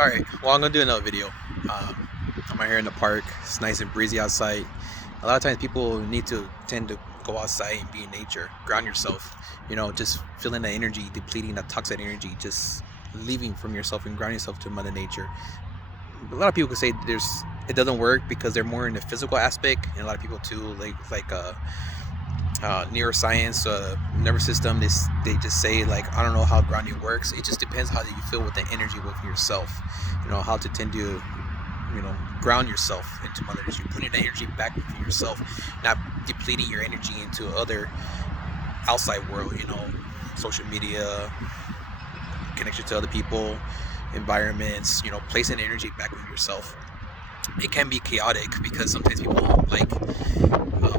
Alright, well, I'm gonna do another video. I'm out here in the park. It's nice and breezy outside. A lot of times people need to tend to go outside and be in nature, ground yourself. Just feeling the energy, depleting that toxic energy, just leaving from yourself and grounding yourself to Mother Nature. A lot of people could say it doesn't work because they're more in the physical aspect, and a lot of people too, neuroscience, nervous system. They just say, like, I don't know how grounding works. It just depends how you feel with the energy within yourself. How to tend to ground yourself into Mother Nature, putting the energy back within yourself, not depleting your energy into other outside world. Social media, connection to other people, environments. Placing energy back with yourself. It can be chaotic because sometimes people don't like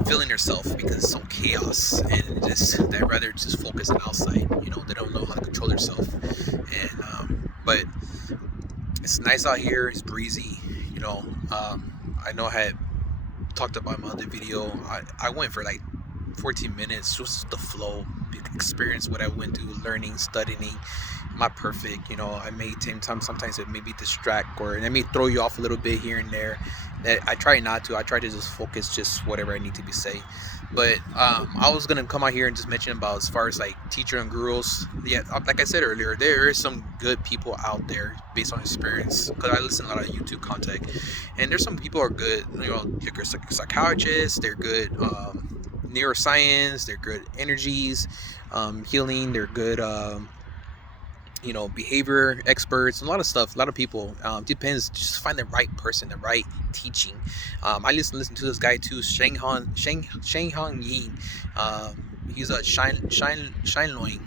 feeling themselves because it's so chaos, and just they rather just focus on outside. They don't know how to control themselves, and but it's nice out here. It's breezy. I know I had talked about my other video. I went for like 14 minutes, just the flow, experience what I went through, learning, studying. Not perfect. I may sometimes it maybe distract, or it may throw you off a little bit here and there. That I try not to. I try to just focus just whatever I need to be say. But I was gonna come out here and just mention about, as far as like teacher and gurus. Yeah, like I said earlier, there is some good people out there based on experience. Because I listen to a lot of YouTube content, and there's some people who are good. They're good psychologists. They're good neuroscience. They're good energies, healing. They're good. Behavior experts, a lot of stuff, a lot of people. Depends, just find the right person, the right teaching. I listen to this guy too, Shang Han Yin. He's a Shine Loing.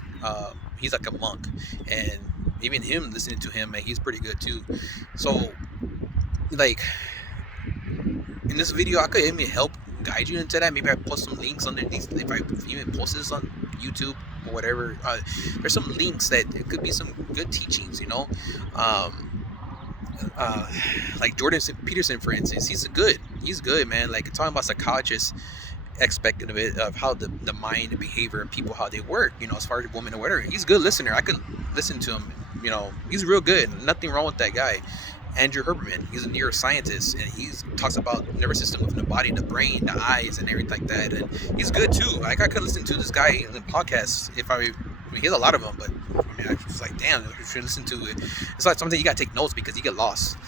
He's like a monk, and even him, listening to him, man, he's pretty good too. So, like, in this video, I could even help guide you into that. Maybe I post some links underneath. If I even post this on YouTube or whatever, there's some links that it could be some good teachings. Um, like Jordan Peterson, for instance, he's good, man. Like, talking about psychologists aspect of it, of how the mind and behavior and people, how they work, as far as women or whatever. He's a good listener. I could listen to him. He's real good. Nothing wrong with that guy. Andrew Huberman, he's a neuroscientist, and he talks about the nervous system within the body, the brain, the eyes, and everything like that. And he's good too. Like, I could listen to this guy in the podcast if I mean, he has a lot of them, but I mean, I was like, damn, you should listen to it. It's like something you gotta take notes because you get lost.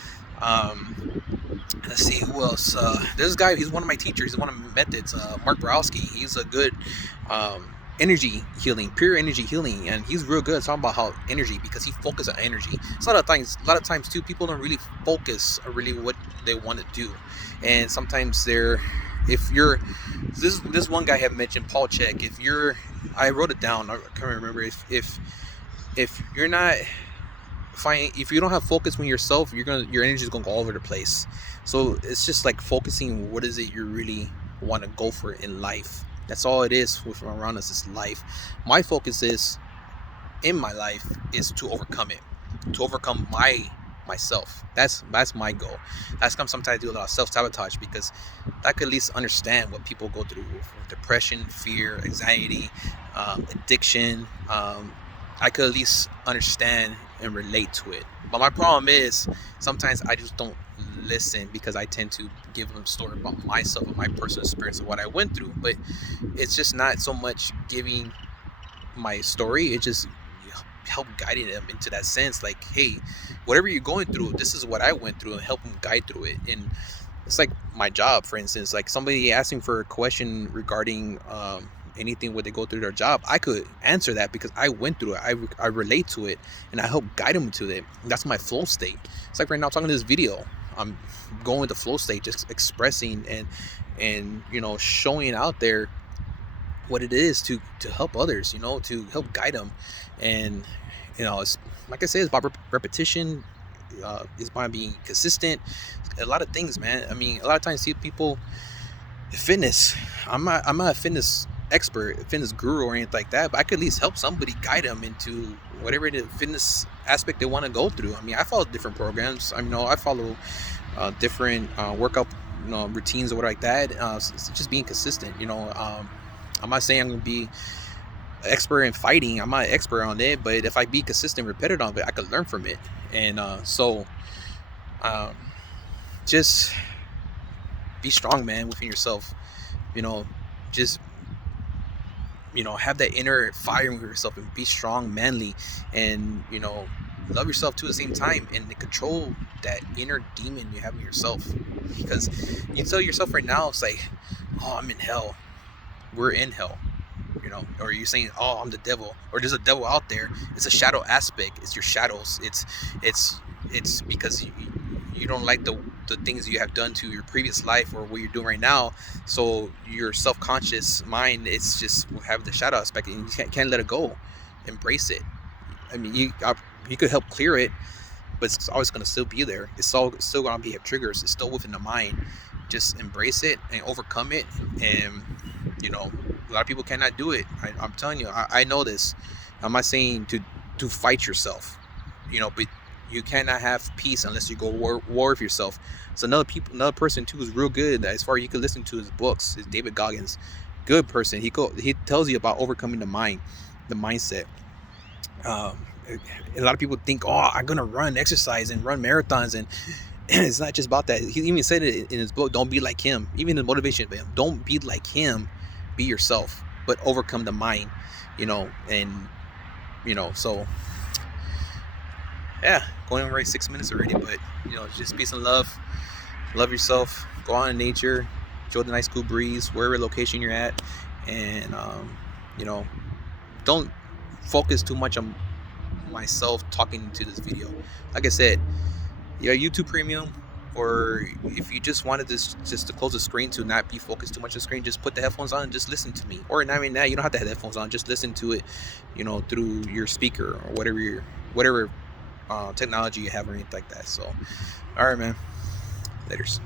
Let's see who else. This guy, he's one of my teachers. He's one of my methods. Mark Borowski. He's a good energy healing, pure energy healing, and he's real good talking about how energy, because he focuses on energy. It's a lot of times too, people don't really focus on really what they want to do, and sometimes if you're this one guy had mentioned, Paul Chek. I wrote it down. I can't remember. If you're not fine, if you don't have focus when yourself, your energy is gonna go all over the place. So it's just like focusing. What is it you really want to go for in life? That's all it is from around us, is life. My focus is in my life is to overcome it, to overcome myself. That's my goal. That's come sometimes I do a lot of self-sabotage, because I could at least understand what people go through with depression, fear, anxiety, addiction. I could at least understand and relate to it. But my problem is sometimes I just don't listen, because I tend to give them a story about myself and my personal experience of what I went through. But it's just not so much giving my story, it's just help guiding them into that sense, like, hey, whatever you're going through, this is what I went through, and help them guide through it. And it's like my job, for instance, like somebody asking for a question regarding anything what they go through their job, I could answer that because I went through it. I relate to it, and I help guide them to it. That's my flow state. It's like right now talking to this video, I'm going with the flow state, just expressing and showing out there what it is to help others, to help guide them. And it's like I said, it's about repetition. It's about being consistent. A lot of things, man. I mean, a lot of times see people fitness. I'm not a fitness expert, fitness guru, or anything like that, but I could at least help somebody, guide them into whatever the fitness aspect they want to go through. I mean, I follow different programs. I follow different workout routines or whatever like that. It's just being consistent. I'm not saying I'm gonna be expert in fighting. I'm not an expert on it, but if I be consistent, repetitive on it, I could learn from it. And um, just be strong, man, within yourself. You know, just have that inner fire with yourself and be strong, manly, and love yourself too at the same time, and control that inner demon you have in yourself. Because you tell yourself right now, it's like, oh, I'm in hell. We're in hell. Or you're saying, oh, I'm the devil, or there's a devil out there. It's a shadow aspect. It's your shadows. It's because you don't like the things you have done to your previous life or what you're doing right now. So your self-conscious mind, it's just have the shadow aspect, and you can't let it go. Embrace it. I mean, you could help clear it, but it's always going to still be there. It's still going to be have triggers. It's still within the mind. Just embrace it and overcome it. And a lot of people cannot do it. I'm telling you, I know this. I'm not saying to fight yourself, but you cannot have peace unless you go war with yourself. So another person too who's real good, as far as you can listen to his books, is David Goggins. Good person. He tells you about overcoming the mindset. A lot of people think, oh, I'm gonna exercise and run marathons, and it's not just about that. He even said it in his book, don't be like him. Even the motivation, don't be like him. Be yourself, but overcome the mind. And so yeah, going on right 6 minutes already, but just peace and love. Love yourself. Go out in nature. Enjoy the nice cool breeze wherever location you're at, and don't focus too much on myself talking to this video. Like I said, YouTube Premium, or if you just wanted this just to close the screen to not be focused too much on the screen, just put the headphones on and just listen to me. Or not even that, you don't have to have headphones on, just listen to it through your speaker or whatever technology you have or anything like that. So all right, man, laters.